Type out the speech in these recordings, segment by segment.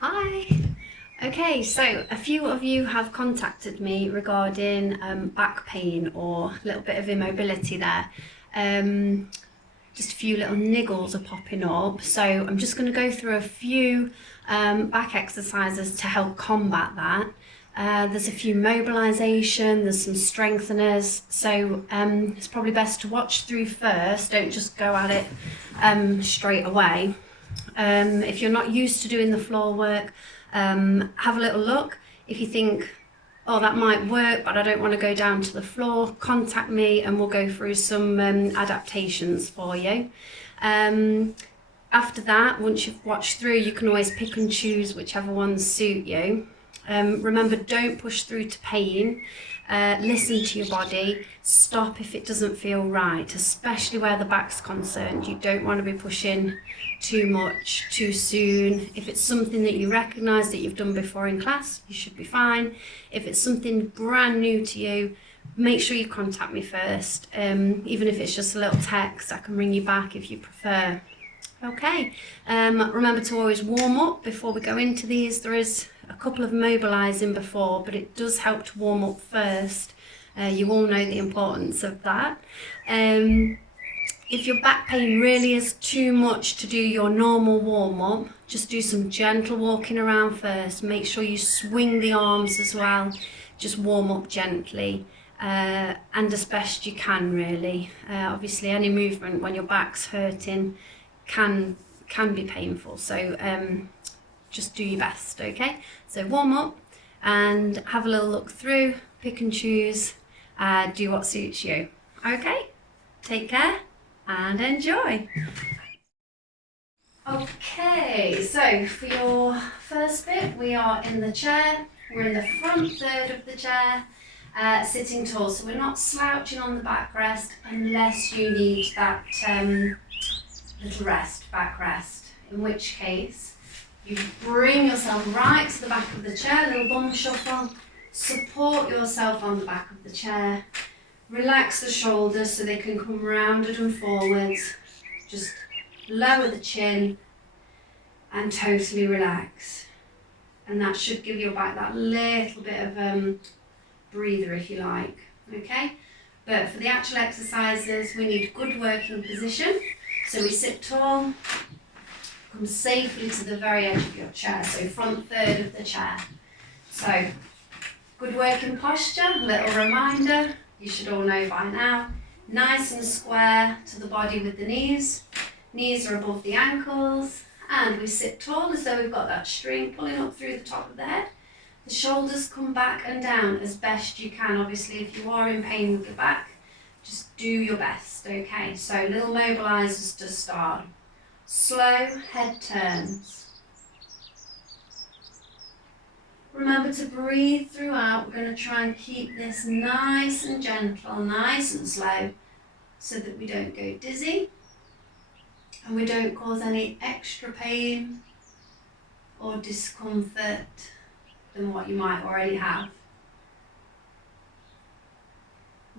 Hi. Okay, so a few of you have contacted me regarding back pain or a little bit of immobility there. Just a few little niggles are popping up, so I'm just going to go through a few back exercises to help combat that. There's a few mobilisation, there's some strengtheners, so it's probably best to watch through first, don't just go at it straight away. If you're not used to doing the floor work, have a little look. If you think, oh, that might work, but I don't want to go down to the floor, contact me and we'll go through some adaptations for you. After that, once you've watched through, you can always pick and choose whichever ones suit you. Remember, don't push through to pain. Listen to your body. Stop if it doesn't feel right, especially where the back's concerned. You don't want to be pushing too much too soon. If it's something that you recognise that you've done before in class, you should be fine. If it's something brand new to you, make sure you contact me first. Even if it's just a little text, I can ring you back if you prefer. Okay, remember to always warm up before we go into these. There is a couple of mobilising before, but it does help to warm up first. You all know the importance of that. If your back pain really is too much to do your normal warm-up, just do some gentle walking around first. Make sure you swing the arms as well. Just warm up gently and as best you can, really. Obviously, any movement when your back's hurting can be painful, so just do your best, okay? So warm up and have a little look through, pick and choose, do what suits you. Okay, take care and enjoy. Okay, so for your first bit, we are in the chair. We're in the front third of the chair, sitting tall. So we're not slouching on the backrest unless you need that little rest, backrest. In which case, you bring yourself right to the back of the chair, little bum shuffle. Support yourself on the back of the chair. Relax the shoulders so they can come rounded and forwards. Just lower the chin and totally relax. And that should give your back that little bit of breather, if you like. Okay? But for the actual exercises, we need good working position. So we sit tall, come safely to the very edge of your chair, so front third of the chair. So, good working posture, little reminder, you should all know by now. Nice and square to the body with the knees. Knees are above the ankles, and we sit tall as though we've got that string pulling up through the top of the head. The shoulders come back and down as best you can. Obviously, if you are in pain with your back, just do your best, okay? So little mobilisers to start. Slow head turns. Remember to breathe throughout. We're going to try and keep this nice and gentle, nice and slow, so that we don't go dizzy and we don't cause any extra pain or discomfort than what you might already have.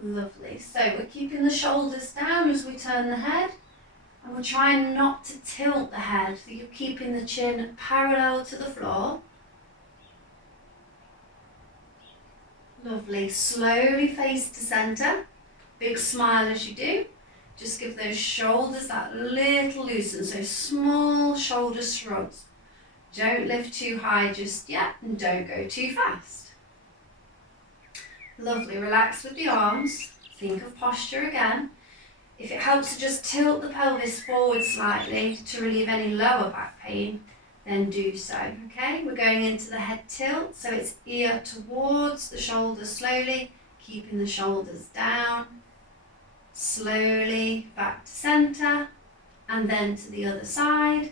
Lovely. So we're keeping the shoulders down as we turn the head, and we're trying not to tilt the head, so you're keeping the chin parallel to the floor. Lovely. Slowly face to centre. Big smile as you do. Just give those shoulders that little loosen, so small shoulder shrugs. Don't lift too high just yet, and don't go too fast. Lovely, relax with the arms. Think of posture again. If it helps to just tilt the pelvis forward slightly to relieve any lower back pain, then do so, okay? We're going into the head tilt, so it's ear towards the shoulder slowly, keeping the shoulders down. Slowly back to centre, and then to the other side.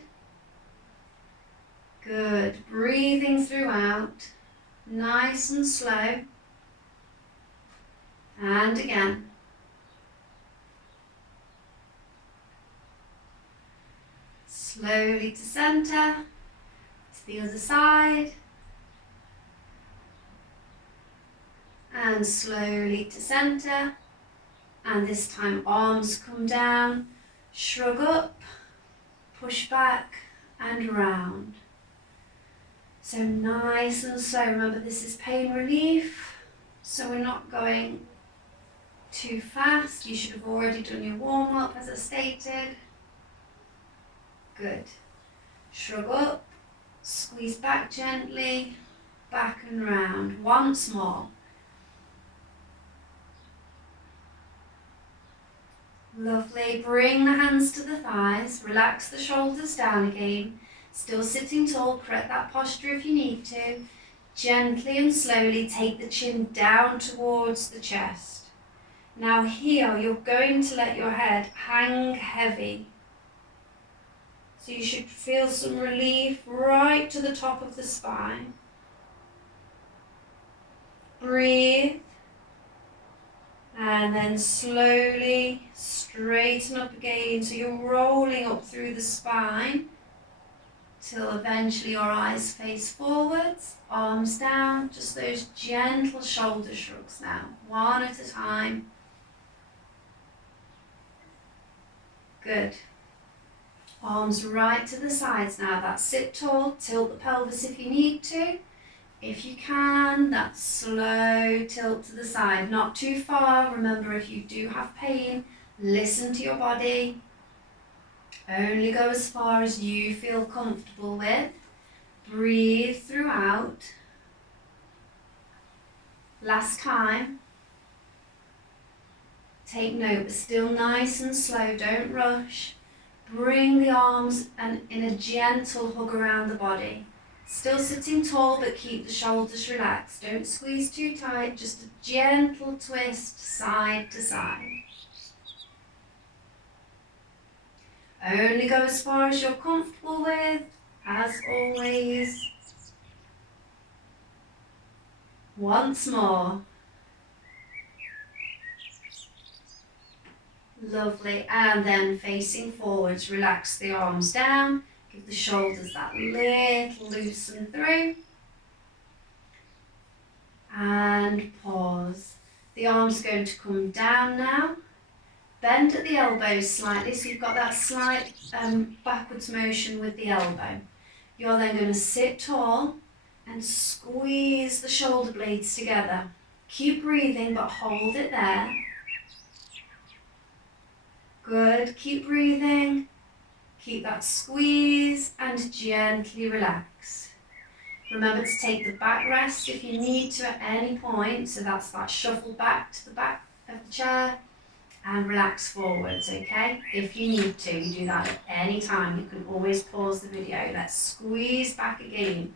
Good, breathing throughout, nice and slow. And again. Slowly to centre, to the other side. And slowly to centre. And this time arms come down, shrug up, push back and round. So nice and slow. Remember, this is pain relief, so we're not going too fast. You should have already done your warm-up, as I stated. Good. Shrug up, squeeze back gently, back and round. Once more. Lovely. Bring the hands to the thighs, relax the shoulders down again. Still sitting tall, correct that posture if you need to. Gently and slowly take the chin down towards the chest. Now here, you're going to let your head hang heavy. So you should feel some relief right to the top of the spine. Breathe. And then slowly straighten up again. So you're rolling up through the spine till eventually your eyes face forwards, arms down, just those gentle shoulder shrugs now, one at a time. Good. Arms right to the sides now. That's sit tall, tilt the pelvis if you need to. If you can, that slow tilt to the side, not too far. Remember, if you do have pain, listen to your body. Only go as far as you feel comfortable with. Breathe throughout. Last time. Take note, but still nice and slow, don't rush. Bring the arms and in a gentle hug around the body. Still sitting tall, but keep the shoulders relaxed. Don't squeeze too tight, just a gentle twist side to side. Only go as far as you're comfortable with, as always. Once more. Lovely, and then facing forwards, relax the arms down. Give the shoulders that little loosen through. And pause. The arms are going to come down now. Bend at the elbows slightly, so you've got that slight backwards motion with the elbow. You're then going to sit tall and squeeze the shoulder blades together. Keep breathing, but hold it there. Good, keep breathing. Keep that squeeze and gently relax. Remember to take the back rest if you need to at any point. So that's that shuffle back to the back of the chair and relax forwards, okay? If you need to, you do that at any time. You can always pause the video. Let's squeeze back again.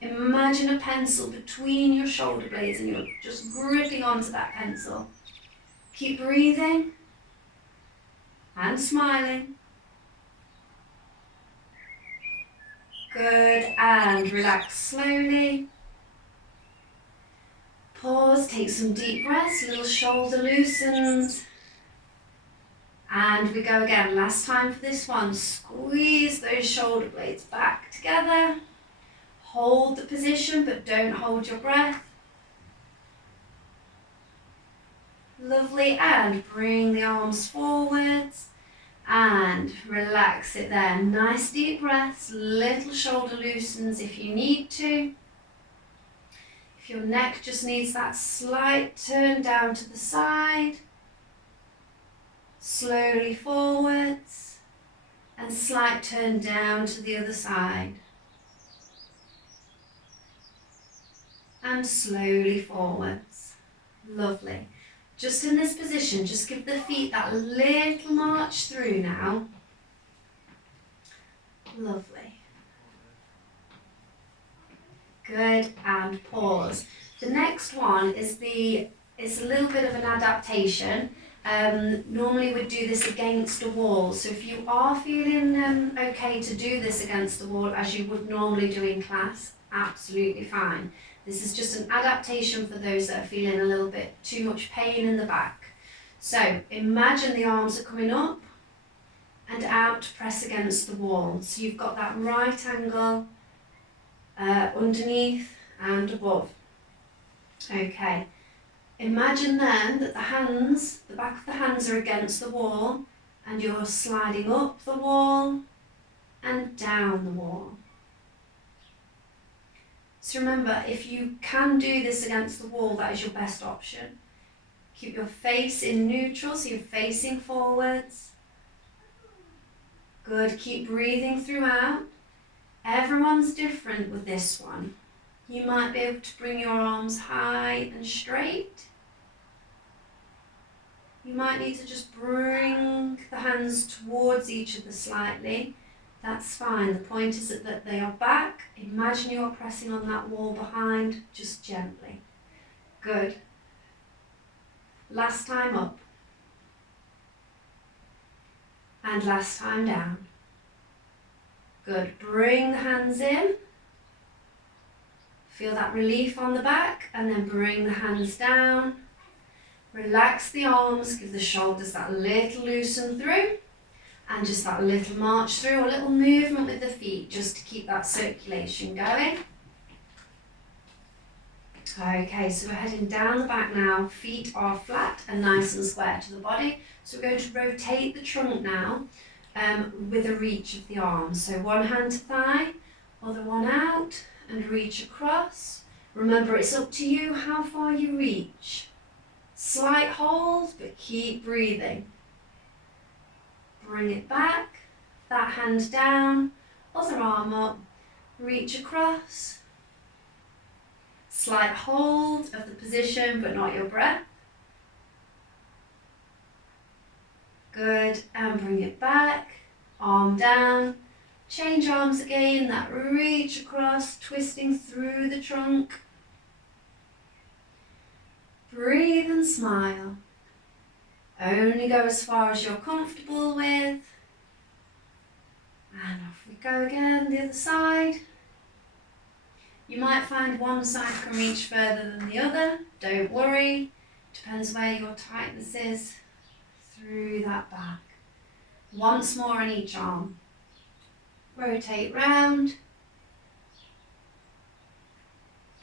Imagine a pencil between your shoulder blades and you're just gripping onto that pencil. Keep breathing and smiling. Good, and relax slowly. Pause, take some deep breaths, little shoulder loosens. And we go again, last time for this one. Squeeze those shoulder blades back together. Hold the position, but don't hold your breath. Lovely, and bring the arms forwards. And relax it there. Nice deep breaths, little shoulder loosens if you need to. If your neck just needs that slight turn down to the side, slowly forwards, and slight turn down to the other side. And slowly forwards. Lovely. Just in this position, just give the feet that little march through now. Lovely. Good, and pause. The next one is it's a little bit of an adaptation. Normally we'd do this against a wall. So if you are feeling okay to do this against the wall as you would normally do in class, absolutely fine. This is just an adaptation for those that are feeling a little bit too much pain in the back. So imagine the arms are coming up and out to press against the wall. So you've got that right angle underneath and above. Okay. Imagine then that the back of the hands are against the wall and you're sliding up the wall and down the wall. So remember, if you can do this against the wall, that is your best option. Keep your face in neutral, so you're facing forwards. Good, keep breathing throughout. Everyone's different with this one. You might be able to bring your arms high and straight. You might need to just bring the hands towards each other slightly. That's fine. The point is that they are back. Imagine you're pressing on that wall behind, just gently. Good. Last time up. And last time down. Good. Bring the hands in. Feel that relief on the back, and then bring the hands down. Relax the arms, give the shoulders that little loosen through, and just that little march through, a little movement with the feet, just to keep that circulation going. Okay, so we're heading down the back now. Feet are flat and nice and square to the body. So we're going to rotate the trunk now with a reach of the arms. So one hand to thigh, other one out, and reach across. Remember, it's up to you how far you reach. Slight hold, but keep breathing. Bring it back, that hand down, other arm up, reach across. Slight hold of the position, but not your breath. Good, and bring it back, arm down, change arms again, that reach across, twisting through the trunk. Breathe and smile. Only go as far as you're comfortable with. And off we go again, the other side. You might find one side can reach further than the other. Don't worry. Depends where your tightness is through that back. Once more on each arm. Rotate round.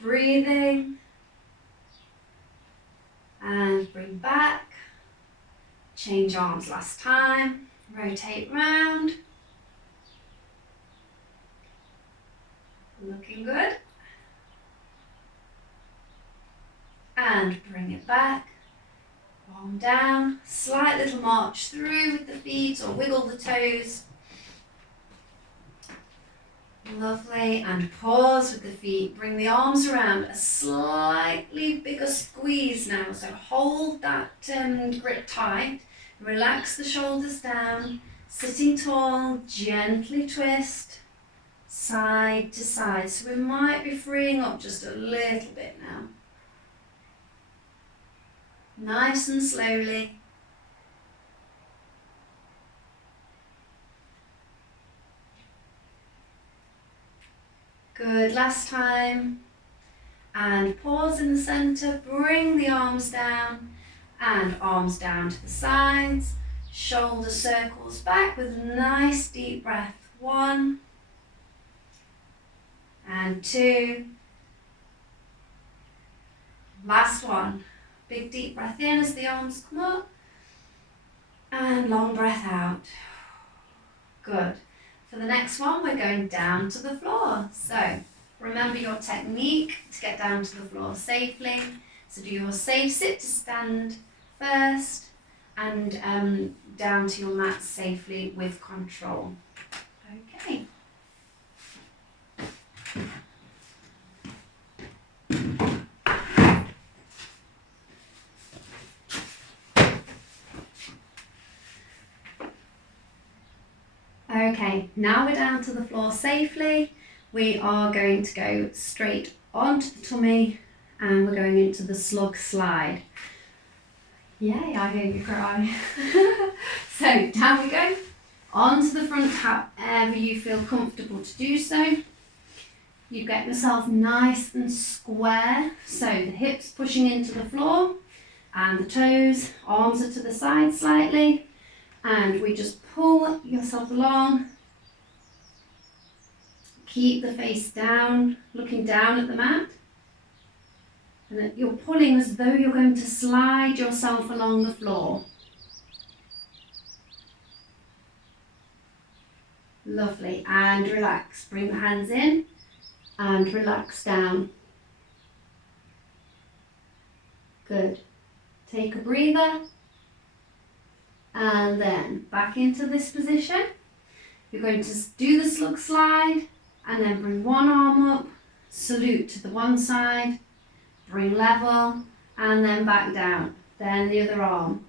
Breathing. And bring back. Change arms last time. Rotate round. Looking good. And bring it back. Arm down. Slight little march through with the feet or wiggle the toes. Lovely, and pause with the feet. Bring the arms around, a slightly bigger squeeze now. So hold that grip tight, relax the shoulders down, sitting tall, gently twist, side to side. So we might be freeing up just a little bit now. Nice and slowly. Good, last time. And pause in the center, bring the arms down and arms down to the sides. Shoulder circles back with a nice deep breath. 1 and 2. Last one. Big deep breath in as the arms come up. And long breath out. Good. For the next one, we're going down to the floor. So remember your technique to get down to the floor safely. So do your safe sit to stand first and down to your mat safely with control. Okay. Okay, now we're down to the floor safely. We are going to go straight onto the tummy and we're going into the slug slide. Yay, I hear you cry. So down we go, onto the front, however you feel comfortable to do so. You get yourself nice and square, so the hips pushing into the floor and the toes, arms are to the side slightly, and we just pull yourself along. Keep the face down, looking down at the mat. And that you're pulling as though you're going to slide yourself along the floor. Lovely, and relax. Bring the hands in, and relax down. Good. Take a breather and then back into this position. You're going to do the slug slide and then bring one arm up, salute to the one side, bring level and then back down. Then the other arm.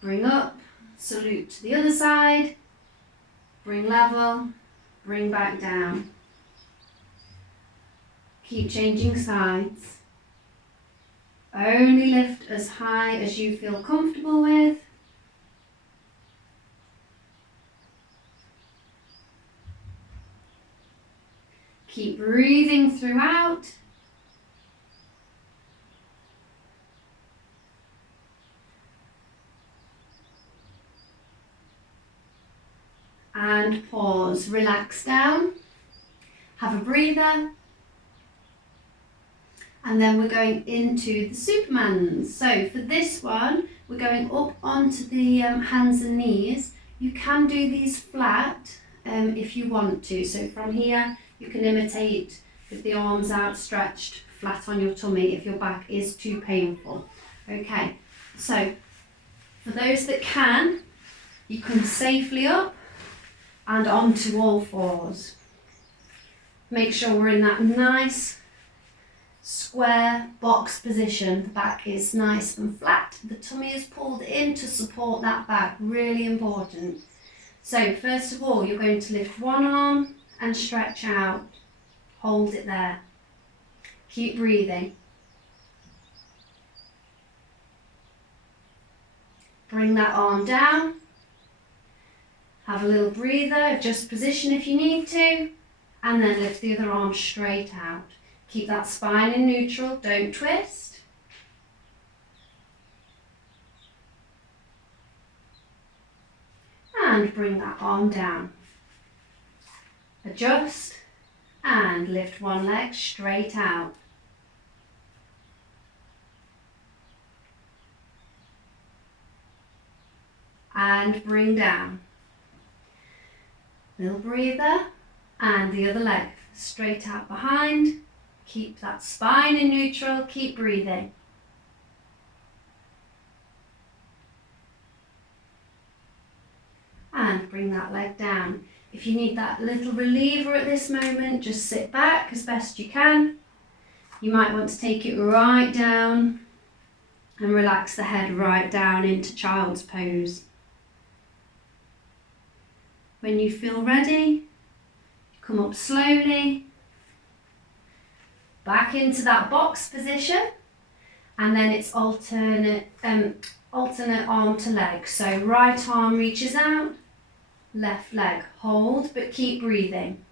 Bring up, salute to the other side, bring level, bring back down. Keep changing sides. Only lift as high as you feel comfortable with. Keep breathing throughout. And pause, relax down, have a breather, and then we're going into the Supermans. So for this one, we're going up onto the hands and knees. You can do these flat if you want to. So from here, you can imitate with the arms outstretched, flat on your tummy if your back is too painful. Okay, so for those that can, you come safely up and onto all fours. Make sure we're in that nice square box position. The back is nice and flat. The tummy is pulled in to support that back. Really important. So first of all, you're going to lift one arm and stretch out. Hold it there. Keep breathing. Bring that arm down. Have a little breather, adjust position if you need to, and then lift the other arm straight out. Keep that spine in neutral, don't twist. And bring that arm down. Adjust and lift one leg straight out. And bring down. Little breather, and the other leg straight out behind. Keep that spine in neutral, keep breathing. And bring that leg down. If you need that little reliever at this moment, just sit back as best you can. You might want to take it right down and relax the head right down into child's pose. When you feel ready, come up slowly, back into that box position, and then it's alternate arm to leg. So right arm reaches out, left leg hold, but keep breathing.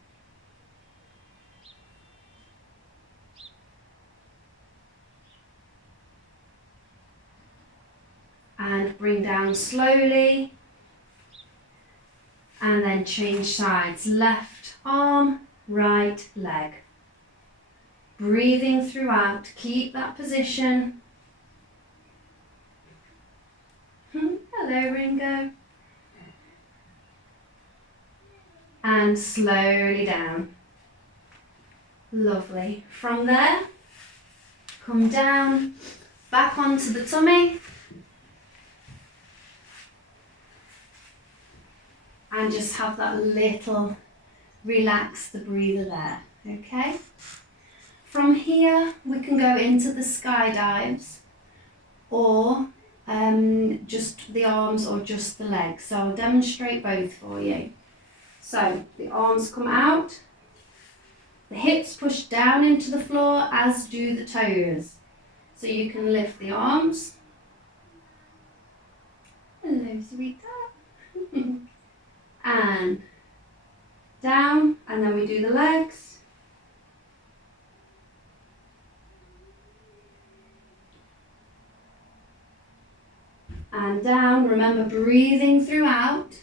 And bring down slowly. And then change sides, left arm, right leg. Breathing throughout, keep that position. Hello, Ringo. And slowly down. Lovely. From there, come down, back onto the tummy. And just have that little relax the breather there, okay? From here, we can go into the skydives or just the arms or just the legs. So I'll demonstrate both for you. So the arms come out, the hips push down into the floor as do the toes. So you can lift the arms. Hello, sweetheart. And down, and then we do the legs. And down, remember breathing throughout.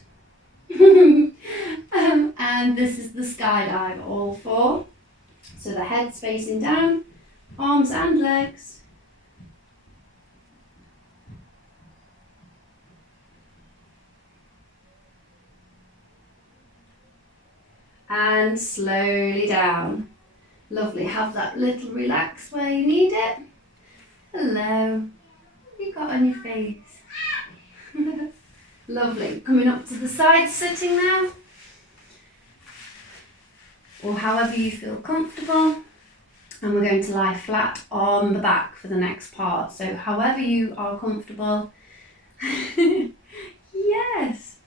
And this is the skydive, all four. So the head's facing down, arms and legs. And slowly down. Lovely, have that little relax where you need it. Hello, what have you got on your face? Lovely, coming up to the side sitting now. Or however you feel comfortable. And we're going to lie flat on the back for the next part. So however you are comfortable. Yes.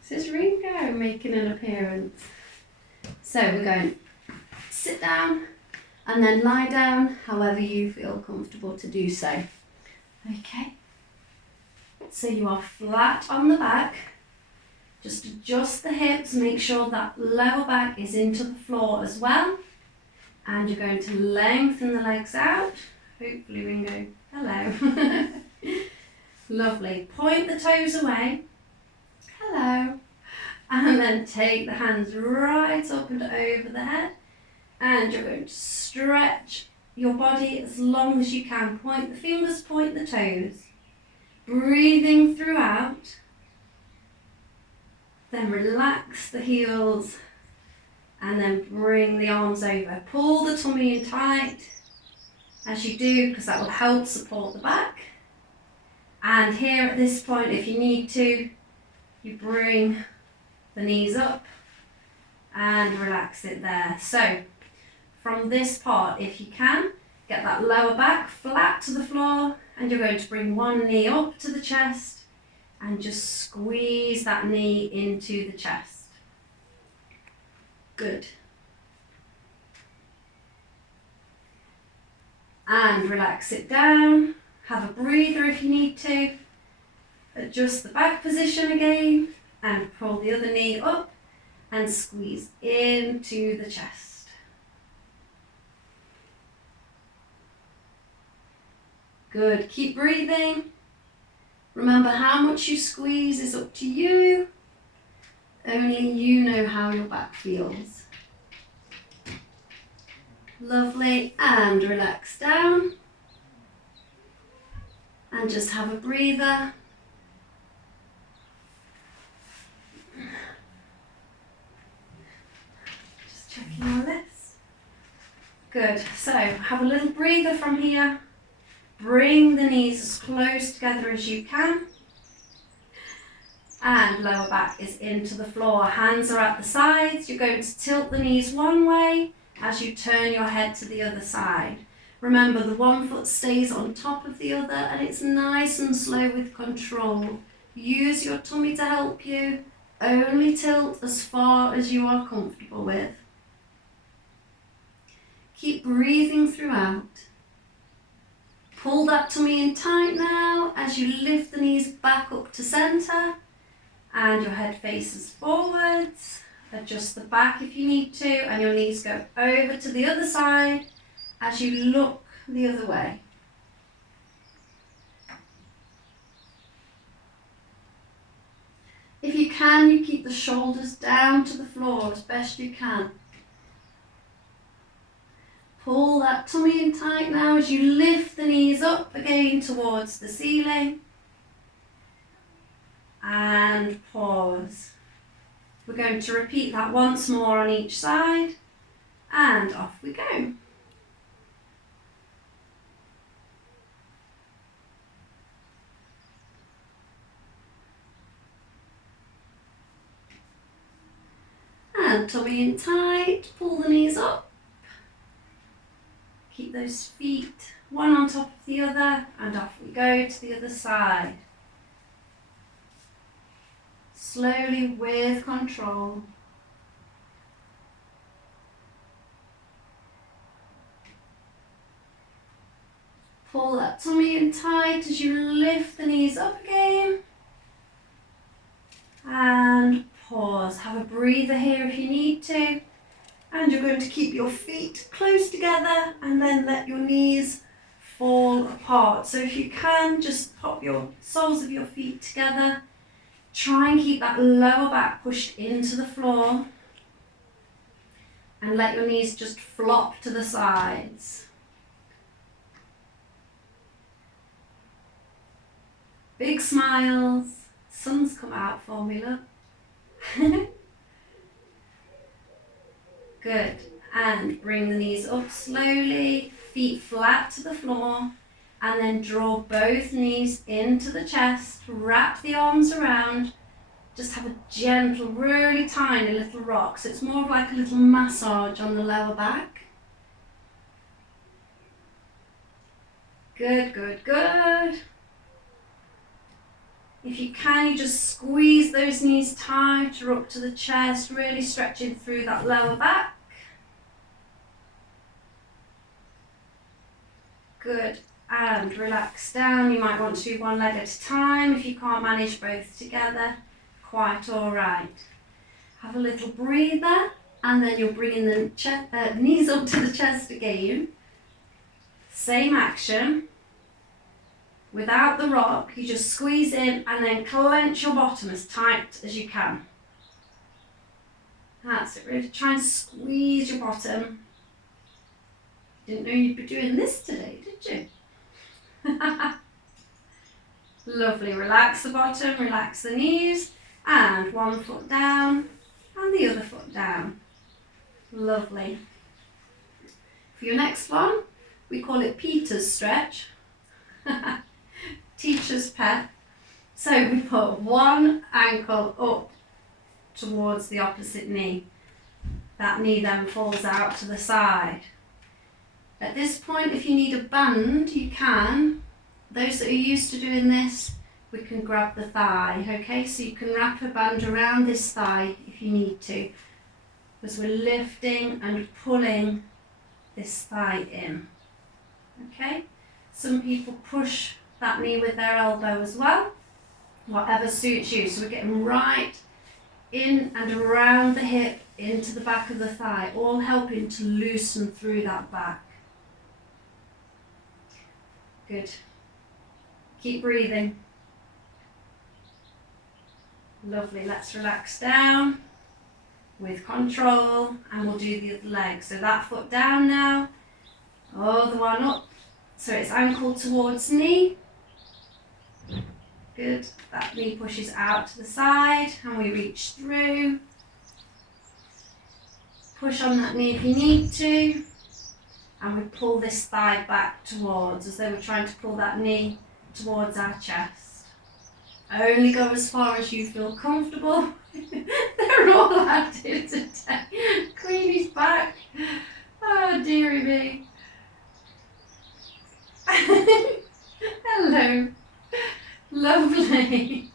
This is Ringo making an appearance. So we're going to sit down and then lie down however you feel comfortable to do so. Okay. So you are flat on the back. Just adjust the hips, make sure that lower back is into the floor as well. And you're going to lengthen the legs out. Hopefully, Ringo. Hello. Lovely. Point the toes away. Hello. And then take the hands right up and over the head. And you're going to stretch your body as long as you can. Point the fingers, point the toes. Breathing throughout. Then relax the heels. And then bring the arms over. Pull the tummy in tight as you do, because that will help support the back. And here at this point, if you need to, you bring the knees up and relax it there. So from this part, if you can, get that lower back flat to the floor, and you're going to bring one knee up to the chest and just squeeze that knee into the chest. Good. And relax it down. Have a breather if you need to. Adjust the back position again and pull the other knee up and squeeze into the chest. Good. Keep breathing. Remember, how much you squeeze is up to you. Only you know how your back feels. Lovely, and relax down. And just have a breather. Just checking our list. Good, so have a little breather from here. Bring the knees as close together as you can. And lower back is into the floor. Hands are at the sides. You're going to tilt the knees one way as you turn your head to the other side. Remember, the one foot stays on top of the other, and it's nice and slow with control. Use your tummy to help you. Only tilt as far as you are comfortable with. Keep breathing throughout. Pull that tummy in tight now as you lift the knees back up to center. And your head faces forwards. Adjust the back if you need to, and your knees go over to the other side as you look the other way. If you can, you keep the shoulders down to the floor as best you can. Pull that tummy in tight now as you lift the knees up again towards the ceiling. And pause. We're going to repeat that once more on each side, and off we go. And tummy in tight, pull the knees up. Keep those feet one on top of the other, and off we go to the other side. Slowly with control. Pull that tummy in tight as you lift the knees up again. And pause. Have a breather here if you need to. And you're going to keep your feet close together and then let your knees fall apart. So if you can, just pop your soles of your feet together. Try and keep that lower back pushed into the floor. And let your knees just flop to the sides. Big smiles. Sun's come out for me, look. Good. And bring the knees up slowly, feet flat to the floor, and then draw both knees into the chest, wrap the arms around, just have a gentle, really tiny little rock. So it's more of like a little massage on the lower back. Good, good, good. If you can, you just squeeze those knees tighter up to the chest, really stretching through that lower back. Good, and relax down. You might want to do one leg at a time if you can't manage both together. Quite all right. Have a little breather, and then you're bringing the knees up to the chest again. Same action. Without the rock, you just squeeze in and then clench your bottom as tight as you can. That's it, really try and squeeze your bottom. Didn't know you'd be doing this today, did you? Lovely, relax the bottom, relax the knees, and one foot down and the other foot down. Lovely. For your next one, we call it Peter's stretch. Teacher's pet. So we put one ankle up towards the opposite knee. That knee then falls out to the side. At this point, if you need a band, you can. Those that are used to doing this, we can grab the thigh, okay? So you can wrap a band around this thigh if you need to, because we're lifting and pulling this thigh in, okay? Some people push that knee with their elbow as well, whatever suits you. So we're getting right in and around the hip, into the back of the thigh, all helping to loosen through that back. Good. Keep breathing. Lovely, let's relax down with control, and we'll do the other leg. So that foot down now, other one up. So it's ankle towards knee. Good, that knee pushes out to the side and we reach through. Push on that knee if you need to. And we pull this thigh back towards, as though we're trying to pull that knee towards our chest. Only go as far as you feel comfortable. They're all at it today. Queenie's back. Oh, dearie me. Hello. Lovely.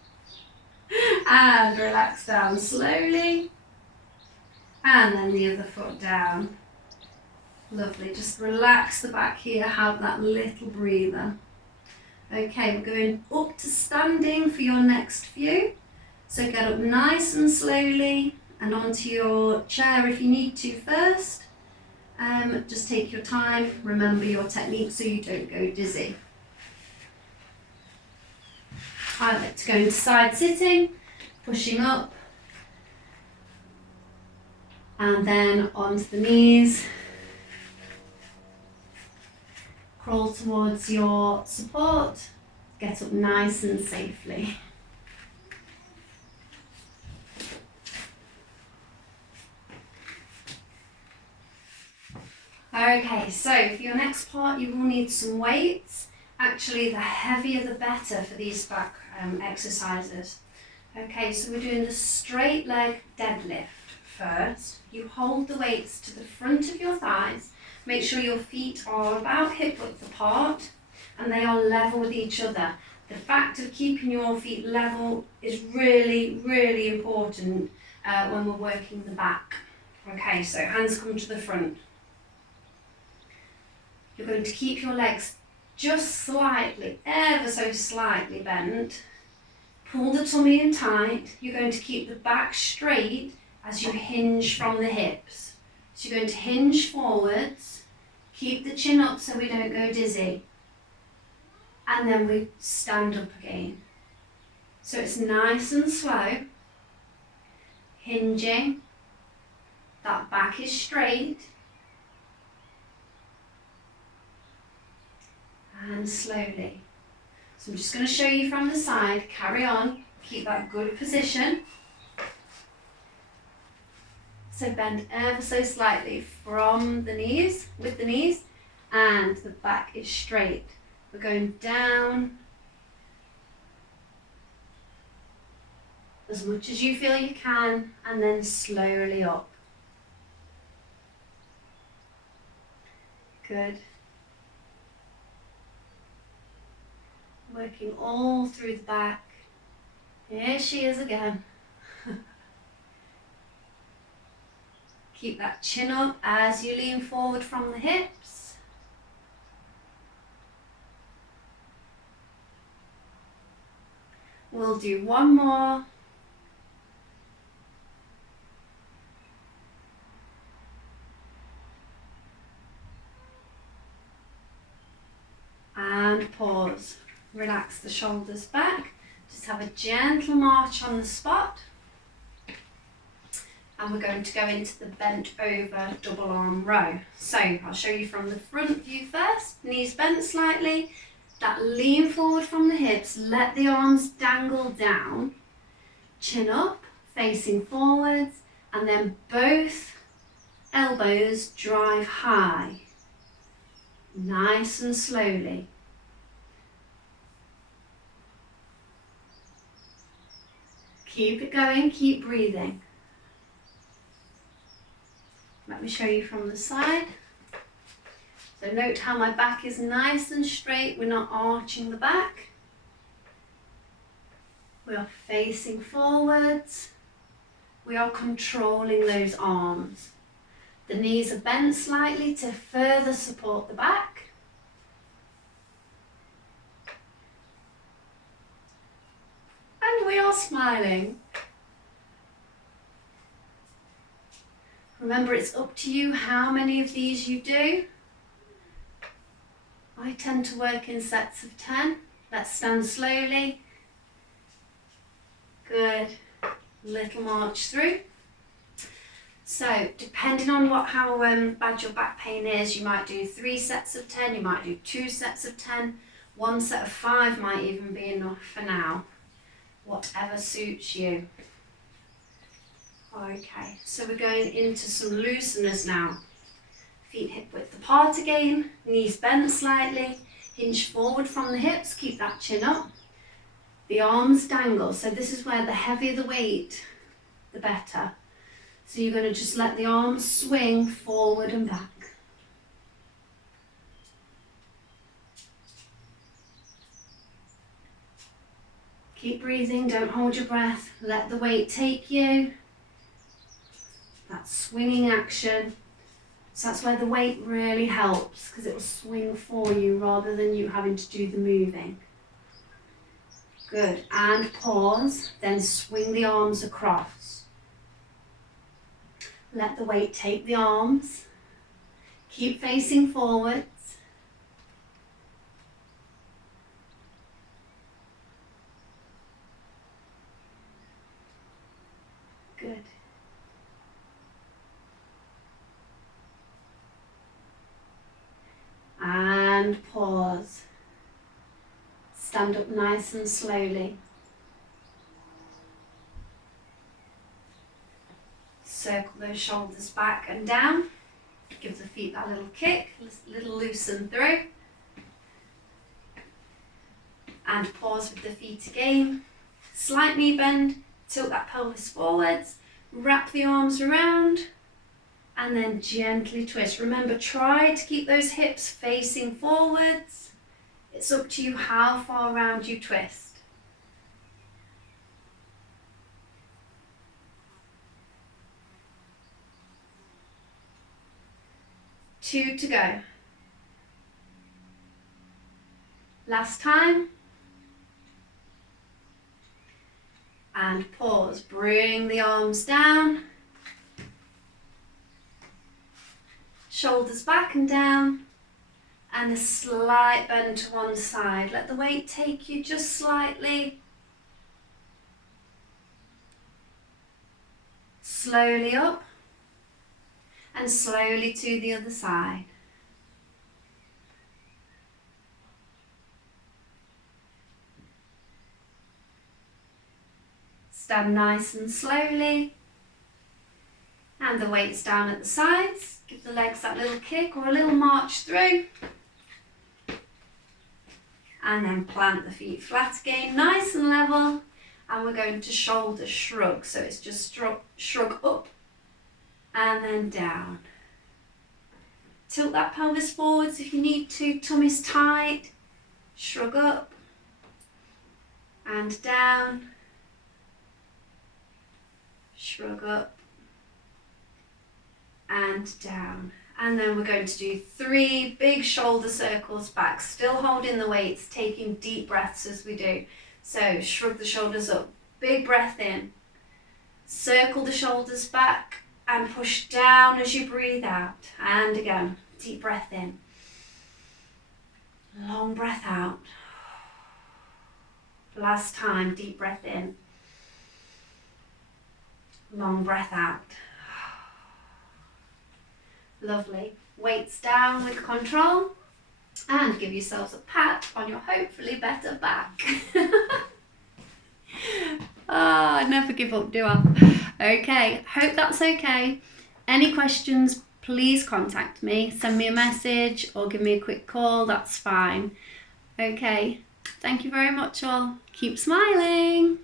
And relax down slowly. And then the other foot down. Lovely. Just relax the back here. Have that little breather. Okay, we're going up to standing for your next few. So get up nice and slowly and onto your chair if you need to first. Just take your time. Remember your technique so you don't go dizzy. I like to go into side sitting, pushing up, and then onto the knees. Crawl towards your support, get up nice and safely. Okay, so for your next part you will need some weights. Actually, the heavier the better for these back exercises. Okay, so we're doing the straight leg deadlift first. You hold the weights to the front of your thighs. Make sure your feet are about hip width apart and they are level with each other. The fact of keeping your feet level is really, really important when we're working the back. Okay, so hands come to the front. You're going to keep your legs just slightly, ever so slightly bent. Pull the tummy in tight. You're going to keep the back straight as you hinge from the hips. So you're going to hinge forwards, keep the chin up so we don't go dizzy. And then we stand up again. So it's nice and slow. Hinging. That back is straight. And slowly. So I'm just going to show you from the side. Carry on. Keep that good position. So bend ever so slightly from the knees, with the knees, and the back is straight. We're going down as much as you feel you can, and then slowly up. Good. Working all through the back. Here she is again. Keep that chin up as you lean forward from the hips. We'll do one more. And pause. Relax the shoulders back. Just have a gentle march on the spot. And we're going to go into the bent over double arm row. So I'll show you from the front view first. Knees bent slightly. That lean forward from the hips. Let the arms dangle down. Chin up, facing forwards. And then both elbows drive high. Nice and slowly. Keep it going, keep breathing. Let me show you from the side. So note how my back is nice and straight. We're not arching the back. We are facing forwards. We are controlling those arms. The knees are bent slightly to further support the back. And we are smiling. Remember, it's up to you how many of these you do. I tend to work in sets of 10. Let's stand slowly. Good. Little march through. So, depending on how bad your back pain is, you might do 3 sets of 10, you might do 2 sets of 10, 1 set of 5 might even be enough for now. Whatever suits you. Okay, so we're going into some looseners now. Feet hip width apart again, knees bent slightly, hinge forward from the hips, keep that chin up. The arms dangle, so this is where the heavier the weight, the better. So you're going to just let the arms swing forward and back. Keep breathing, don't hold your breath, let the weight take you. That swinging action. So that's where the weight really helps, because it will swing for you rather than you having to do the moving. Good, and pause, then swing the arms across. Let the weight take the arms. Keep facing forwards. Good. And pause. Stand up nice and slowly. Circle those shoulders back and down. Give the feet that little kick, little loosen through. And pause with the feet again. Slight knee bend, tilt that pelvis forwards, wrap the arms around, and then gently twist. Remember, try to keep those hips facing forwards. It's up to you how far around you twist. Two to go. Last time. And pause. Bring the arms down. Shoulders back and down. And a slight bend to one side. Let the weight take you just slightly. Slowly up. And slowly to the other side. Stand nice and slowly. And the weights down at the sides. Give the legs that little kick or a little march through. And then plant the feet flat again, nice and level. And we're going to shoulder shrug. So it's just shrug up and then down. Tilt that pelvis forwards if you need to, tummy's tight. Shrug up and down. Shrug up and down. And then we're going to do 3 big shoulder circles back, still holding the weights, taking deep breaths as we do. So shrug the shoulders up, big breath in, circle the shoulders back and push down as you breathe out. And again, deep breath in, long breath out. Last time, deep breath in, long breath out. Lovely. Weights down with control and give yourselves a pat on your hopefully better back. I never give up, do I? Okay, hope that's okay. Any questions, please contact me. Send me a message or give me a quick call, that's fine. Okay, thank you very much all. Keep smiling.